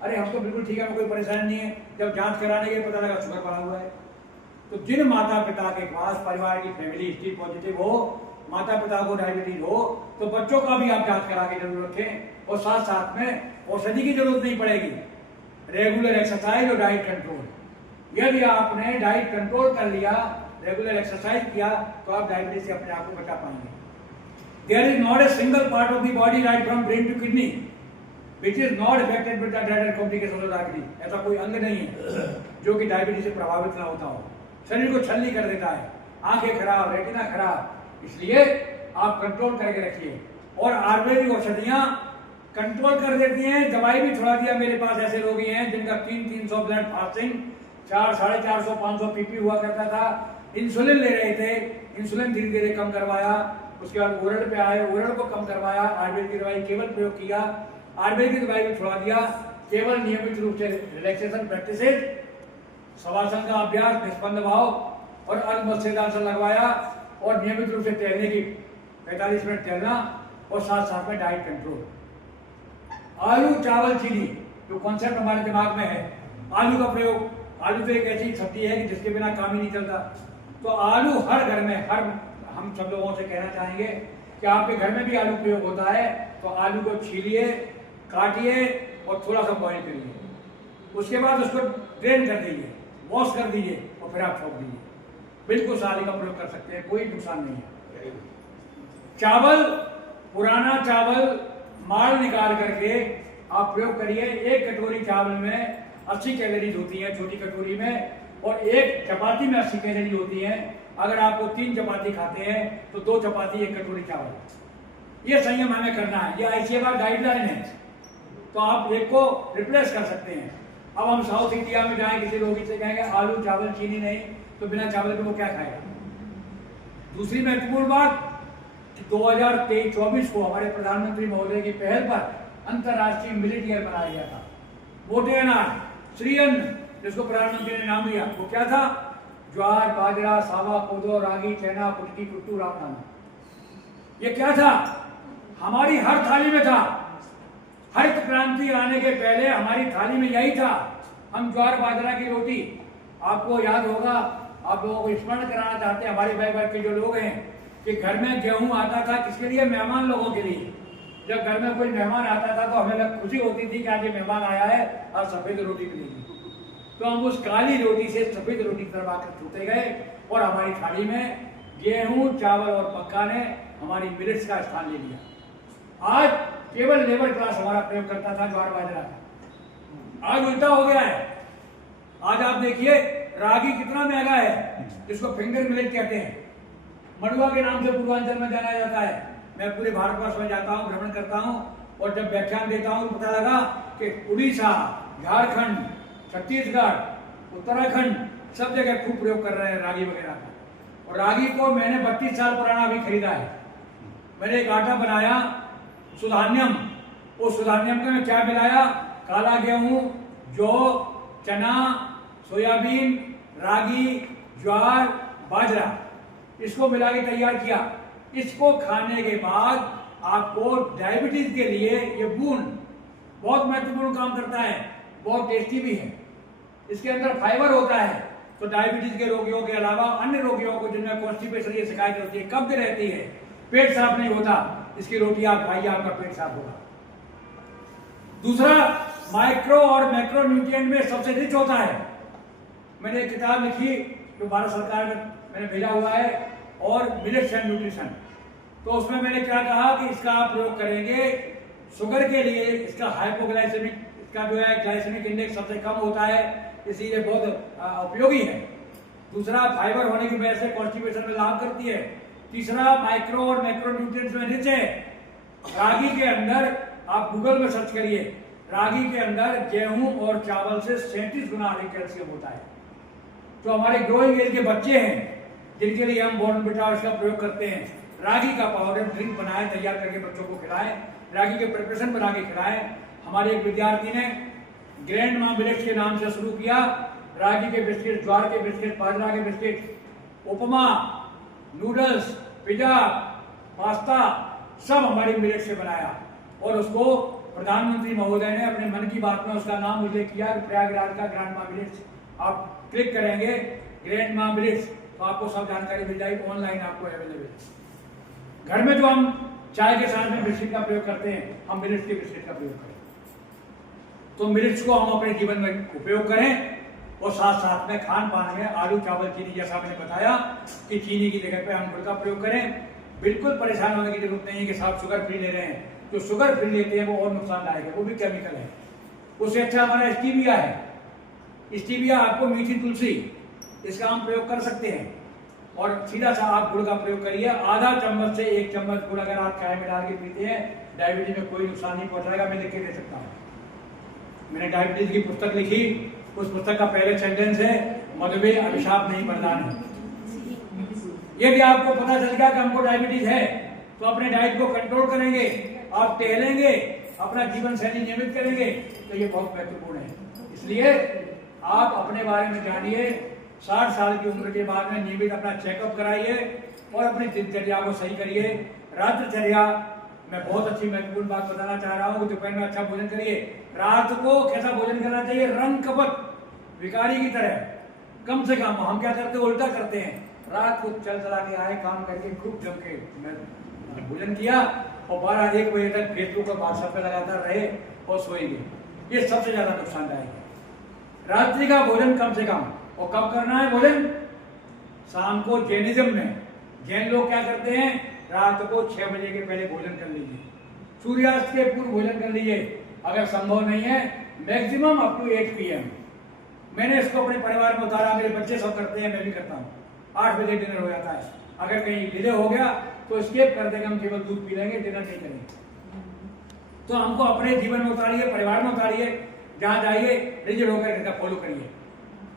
अरे हम तो बिल्कुल ठीक है, कोई परेशानी नहीं है, जब जांच कराने के पता लगा शुगर बढ़ा हुआ है। तो जिन माता पिता के पास परिवार की फैमिली हिस्ट्री पॉजिटिव हो, माता पिता को डायबिटीज हो, तो बच्चों का भी आप जांच करा के जरूर रखें, और साथ साथ में औषधि की जरूरत नहीं पड़ेगी। रेगुलर एक्सरसाइज और डाइट कंट्रोल, यदि आपने डाइट कंट्रोल कर लिया, रेगुलर एक्सरसाइज किया, तो आप डायबिटीज से अपने आप को बचा पाएंगे। There is not a single part of the body right from brain to kidney which is not affected with the direct complication of diabetes. ऐसा कोई अंग नहीं है जो कि डायबिटीज से प्रभावित ना होता हो। शरीर को छलनी कर देता है, आंखें खराब, रेटिना खराब, इसलिए आप कंट्रोल करके रखिए। और आयुर्वेदिक औषधियां कंट्रोल कर देती हैं, दवाई भी छुड़ा दिया। मेरे पास ऐसे रोगी हैं जिनका 300 ब्लड फास्टिंग, 400-450 500 पीपी हुआ करता था, इंसुलिन ले रहे थे, इंसुलिन धीरे धीरे कम करवाया, उसके बाद ओरल पे आए, ओरल को कम करवाया, आयुर्वेद की दवाई केवल प्रयोग किया, आयुर्वेद की दवाई भी छुड़ा दिया, केवल नियमित रूप से रिलैक्सेशन प्रैक्टिसेज, शवासन का अभ्यास, निष्पन्द भाव और अर्धमत्स्यदासन लगवाया, और नियमित रूप से टहलने की 45 मिनट टहलना, और साथ साथ में डाइट कंट्रोल। आलू, चावल, चीनी जो कॉन्सेप्ट हमारे दिमाग में है, आलू का प्रयोग, आलू तो एक ऐसी सब्जी है कि जिसके बिना काम ही नहीं चलता। तो आलू हर घर में, हर हम सब लोगों से कहना चाहेंगे कि आपके घर में भी आलू प्रयोग होता है, तो आलू को छीलिए, काटिए और थोड़ा सा बॉइल करिए, उसके बाद उसको ड्रेन कर दीजिए, वॉश कर दीजिए, और फिर आप छोड़ दीजिए। बिल्कुल साली का प्रयोग कर सकते हैं, कोई नुकसान नहीं है। चावल, पुराना चावल माल निकाल करके आप प्रयोग करिए। एक कटोरी चावल में 80 कैलोरीज होती है छोटी कटोरी में, और एक चपाती में 80 कैलोरी होती है। अगर आपको 3 चपाती खाते हैं तो 2 चपाती 1 कटोरी चावल। ये संयम हमें करना है, ये आईसीएमआर गाइडलाइन है, तो आप एक को रिप्लेस कर सकते हैं। अब हम साउथ इंडिया में जाएं, किसी रोगी से कहेंगे आलू, चावल, चीनी नहीं, तो बिना चावल के वो क्या खाएगा? दूसरी महत्वपूर्ण बात, 2023-24 को हमारे प्रधानमंत्री महोदय की पहल पर अंतर्राष्ट्रीय मिलेट ईयर मनाया गया था। मोटे अनाज, श्री अन्न, जिसको प्रधानमंत्री ने नाम दिया, वो क्या था? ज्वार, बाजरा, सावा, कोदो, रागी, चना, कुटकी, कुट्टू, रामदाना। ये क्या था? हमारी हर थाली में था। हरित क्रांति आने के पहले हमारी थाली में यही था। हम ज्वार बाजरा की रोटी, आपको याद होगा, आप लोगों को स्मरण कराना चाहते हैं हमारे भाई भाई के जो लोग हैं, कि घर में गेहूं आता था किसके लिए? मेहमान लोगों के लिए। जब घर में कोई मेहमान आता था तो हमें खुशी होती थी कि आज ये मेहमान आया है और सफेद रोटी मिलेगी। तो हम उस काली रोटी से सफेद रोटी की तरफ आकर छूटे गए, और हमारी थाली में गेहूं, चावल और मक्का ने हमारी मिलेट्स का स्थान ले लिया। आज केवल लेबर क्लास हमारा प्रयोग करता था ज्वार बाजरा का, आज उल्टा हो गया है। आज आप देखिए रागी कितना महंगा है, जिसको फिंगर मिलेट कहते हैं, मड़ुआ के नाम से पूर्वांचल में जाना जाता है। मैं पूरे भारतवर्ष में जाता हूँ, भ्रमण करता हूँ, और जब व्याख्यान देता हूँ तो पता लगा कि उड़ीसा, झारखंड, छत्तीसगढ़, उत्तराखंड सब जगह खूब प्रयोग कर रहे हैं रागी वगैरह का। और रागी को मैंने 32 साल पुराना भी खरीदा है। मैंने एक आटा बनाया सुधान्यम, उस सुधान्यम में क्या मिलाया? काला गेहूं, जौ, चना, सोयाबीन, रागी, ज्वार, बाजरा, इसको मिला के तैयार किया। इसको खाने के बाद आपको डायबिटीज के लिए ये बूंद बहुत महत्वपूर्ण काम करता है, बहुत टेस्टी भी है। इसके अंदर फाइबर होता है, तो डायबिटीज के रोगियों के अलावा अन्य रोगियों को जिनमें कॉन्स्टिपेशन की शिकायत होती है, कब्ज रहती है, पेट साफ नहीं होता, इसकी रोटी आप खाइए, आपका पेट साफ होगा। दूसरा, माइक्रो और मैक्रो न्यूट्रिएंट में सबसे रिच होता है। मैंने एक किताब लिखी जो भारत सरकार ने मैंने भेजा हुआ है, और मिलेट्स एंड न्यूट्रिशन, तो उसमें मैंने क्या कहा कि इसका आप प्रयोग करेंगे शुगर के लिए। इसका हाइपोग्लाइसेमिक, इसका जो है ग्लाइसेमिक इंडेक्स सबसे कम होता है, इसीलिए बहुत उपयोगी है। दूसरा, फाइबर होने की वजह से कॉन्स्टिपेशन में लाभ करती है। तीसरा, माइक्रो और मैक्रो न्यूट्रिएंट्स में रिच है। रागी के अंदर, आप गूगल में सर्च करिए, रागी के अंदर गेहूं और चावल से 37 गुना अधिक कैल्शियम होता है। तो हमारे ग्रोइंग एज के बच्चे हैं जिनके लिए हम बॉर्नविटा इसका प्रयोग करते हैं, रागी का पाउडर ड्रिंक बनाए, तैयार करके बच्चों को खिलाएं, रागी के प्रिपरेशन बना के खिलाएं। हमारे एक विद्यार्थी ने ग्रैंड मां मिलेट्स के नाम से शुरू किया, रागी के बिस्किट, ज्वार के बिस्किट, बाजरा के बिस्किट, उपमा, नूडल्स, पिज्जा, पास्ता सब हमारी मिलेट से बनाया, और उसको प्रधानमंत्री महोदय ने अपने मन की बात में उसका नाम उल्लेख किया, प्रयागराज का ग्रैंड मां मिलेट्स। आप क्लिक करेंगे ग्रैंड मां मिलेट्स तो आपको सब जानकारी मिल जाएगी, ऑनलाइन आपको अवेलेबल। घर में जो हम चाय के साथ में बिस्किट का प्रयोग करते हैं, हम मिलेट्स के बिस्किट का प्रयोग करें, तो मिलेट्स को हम अपने जीवन में उपयोग करें। और साथ साथ में खान पान में आलू, चावल, चीनी, जैसा मैंने बताया कि चीनी की जगह पे हम गुड़ का प्रयोग करें। बिल्कुल परेशान होने की जरूरत नहीं है कि साहब शुगर फ्री ले रहे हैं। जो शुगर फ्री लेते हैं वो और नुकसानदायक है, वो भी केमिकल है। उससे अच्छा हमारा स्टीविया है। स्टीविया आपको मीठी तुलसी, इसका हम प्रयोग कर सकते हैं। और सीधा सा आप गुड़ का प्रयोग करिए, आधा चम्मच से 1 चम्मच गुड़ अगर आप चाय में डाल के पीते हैं, डायबिटीज में कोई नुकसान नहीं पहुंचाएगा। मैं लिख के दे सकता हूँ, मैंने डायबिटीज की पुस्तक लिखी, उस पुस्तक का पहले सेंटेंस है, मधुमेह अभिशाप नहीं वरदान है। यदि आपको पता चल गया कि हमको डायबिटीज है, तो अपने डाइट को कंट्रोल करेंगे, आप टहलेंगे, अपना जीवन शैली नियमित करेंगे, तो ये बहुत महत्वपूर्ण है। इसलिए आप अपने बारे में जानिए, 60 साल की उम्र के बाद में नियमित अपना चेकअप कराइए और अपनी दिनचर्या को सही करिए। रात्रचर्या मैं बहुत अच्छी महत्वपूर्ण बात बताना चाह रहा हूँ। दोपहर में अच्छा भोजन करिए, रात को कैसा भोजन करना चाहिए, रंग कपट भिखारी की तरह। कम से कम हम क्या करते हैं, उल्टा करते हैं, रात को चल चला के आए, काम करके खूब जम के भोजन किया और 12-1 बजे तक फेसबुक और व्हाट्सएप पे लगातार रहे और सोए गए। ये सबसे ज्यादा नुकसानदायक है। रात्रि का भोजन कम से कम, और कब करना है भोजन, शाम को। जैनिज्म में जैन लोग क्या करते हैं, रात को 6 बजे के पहले भोजन कर लीजिए, सूर्यास्त के पूर्व भोजन कर लीजिए। अगर संभव नहीं है, मैक्सिमम अप टू 8 PM। मैंने इसको अपने परिवार में उतारा, मेरे बच्चे सब करते हैं, मैं भी करता हूँ। 8 बजे डिनर हो जाता है। अगर कहीं डिले हो गया तो स्किप कर देंगे, हम केवल दूध पी लेंगे, डिनर नहीं करेंगे। तो हमको अपने जीवन में उतारिए, परिवार में उतारिए, जहाँ जाइए रिजिड होकर इसका फॉलो करिए।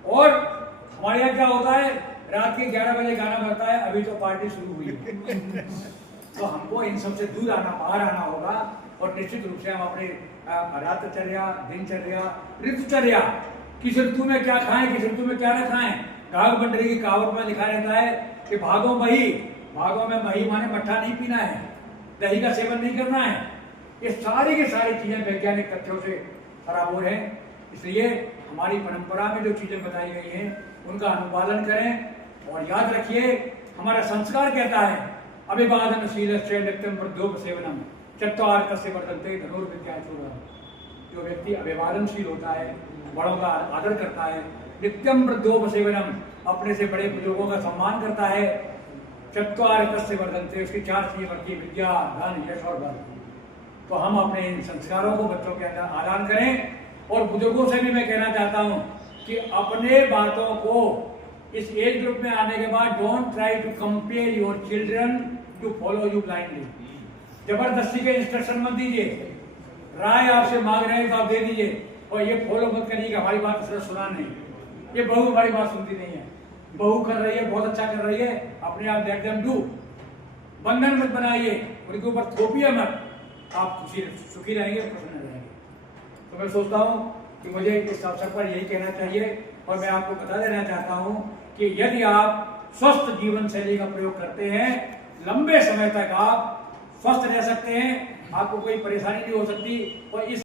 और हमारे यहाँ क्या होता है, रात के 11 बजे गाना बजता है, अभी तो पार्टी शुरू हुई है। तो हमको इन सबसे दूर आना, बाहर आना होगा, और निश्चित रूप से हम अपने रात्रचर्या, दिनचर्या, ऋतुचर्या, किस ऋतु में क्या खाएं, किस ऋतु में क्या न खाएं। घाघ बंडरी की कहावत में लिखा रहता है कि भागो मही, भागो में मही माने मट्ठा नहीं पीना है, दही का सेवन नहीं करना है। ये सारी की सारी चीजें वैज्ञानिक तथ्यों से बराबर है। इसलिए हमारी परंपरा में जो चीजें बताई गई हैं उनका अनुपालन करें। और याद रखिए, हमारा संस्कार कहता है, अभिवादनशीलस्य नित्यं वृद्धोपसेवनम चत्वारकस्य वर्धन्ते धनुर्विद्याचूरम्। जो व्यक्ति अभिवादनशील होता है, बड़ों का आदर करता है, नित्यम वृद्धोपसेवनम, अपने से बड़े बुजुर्गों का सम्मान करता है, चत्वारकस्य वर्धन्ते, उसकी 4 चीजें बढ़ती है, विद्या, धन, यश और बल। तो हम अपने इन संस्कारों को बच्चों के अंदर आदान करें। और बुजुर्गों से भी मैं कहना चाहता हूं कि अपने बातों को इस एज ग्रुप में आने के बाद don't try to compare your children to follow you blindly. जबरदस्ती के इंस्ट्रक्शन मत दीजिए, राय आपसे मांग रहे हैं तो आप दे दीजिए, और ये फॉलो मत करिए कि हमारी बात सिर्फ सुना नहीं, ये बहू हमारी बात सुनती नहीं है, बहू कर रही है, बहुत अच्छा कर रही है, अपने आप लेट देम डू। बंधन मत बनाइए, उनके ऊपर थोपिए मत, आप सुखी रहेंगे, प्रसन्न रहेंगे। तो मैं सोचता हूँ कि मुझे इस अवसर पर यही कहना चाहिए। और मैं आपको बता देना चाहता हूँ कि यदि आप स्वस्थ जीवन शैली का प्रयोग करते हैं, लंबे समय तक आप स्वस्थ रह सकते हैं, आपको कोई परेशानी नहीं हो सकती। और इस